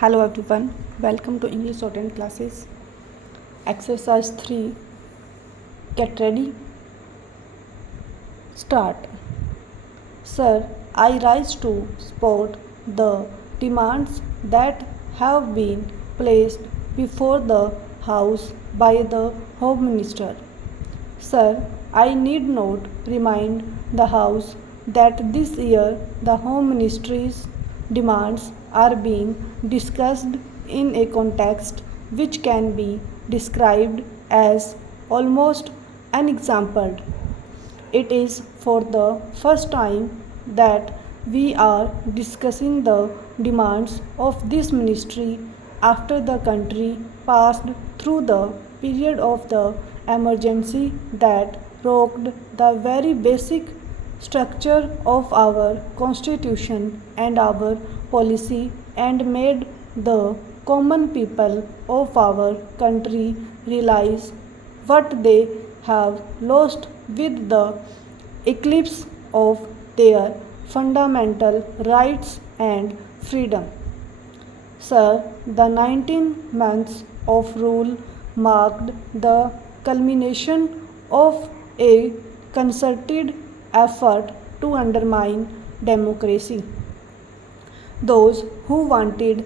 Hello everyone, welcome to English Shorthand classes. Exercise 3. Get ready. Start. Sir, I rise to support the demands that have been placed before the House by the Home Minister. Sir, I need not remind the House that this year the Home Ministry's demands are being discussed in a context which can be described as almost unexampled. It is for the first time that we are discussing the demands of this ministry after the country passed through the period of the emergency that rocked the very basic structure of our constitution and our policy and made the common people of our country realize what they have lost with the eclipse of their fundamental rights and freedom. Sir, the 19 months of rule marked the culmination of a concerted effort to undermine democracy. Those who wanted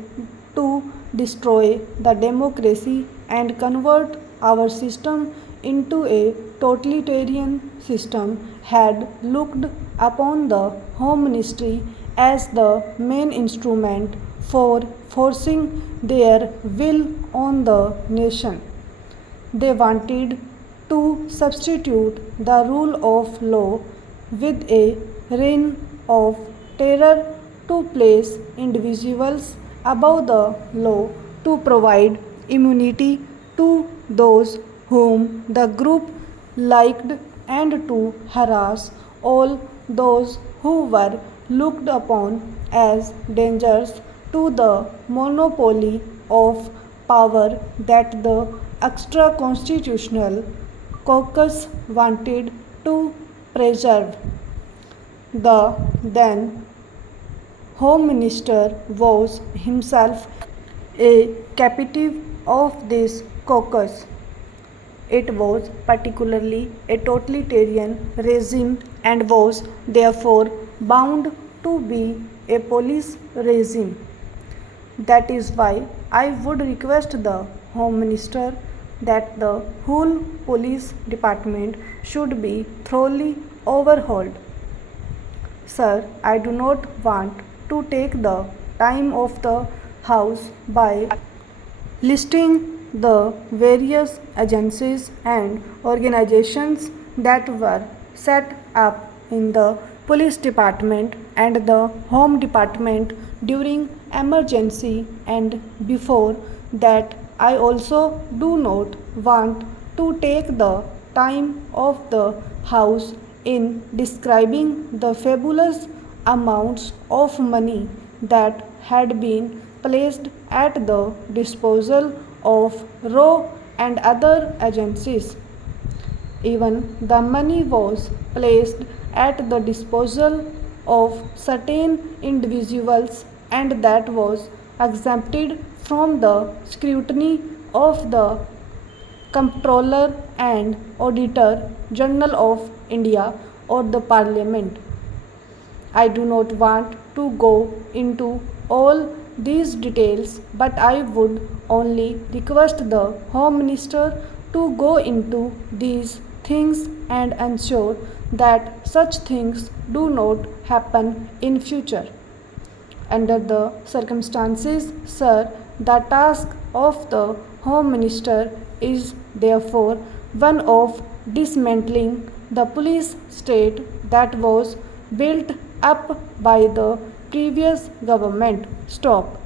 to destroy the democracy and convert our system into a totalitarian system had looked upon the Home Ministry as the main instrument for forcing their will on the nation. They wanted to substitute the rule of law with a reign of terror to place individuals above the law, to provide immunity to those whom the group liked, and to harass all those who were looked upon as dangers to the monopoly of power that the extra constitutional caucus wanted to preserve. The then Home Minister was himself a captive of this caucus. It was particularly a totalitarian regime and was therefore bound to be a police regime. That is why I would request the Home Minister that the whole police department should be thoroughly overhauled. Sir, I do not want to take the time of the House by listing the various agencies and organizations that were set up in the police department and the home department during emergency, and before that I also do not want to take the time of the House in describing the fabulous amounts of money that had been placed at the disposal of RAW and other agencies. Even the money was placed at the disposal of certain individuals, and that was exempted from the scrutiny of the Comptroller and Auditor General of India or the Parliament. I do not want to go into all these details, but I would only request the Home Minister to go into these things and ensure that such things do not happen in future. Under the circumstances, sir, the task of the Home Minister is therefore one of dismantling the police state that was built up by the previous government. Stop.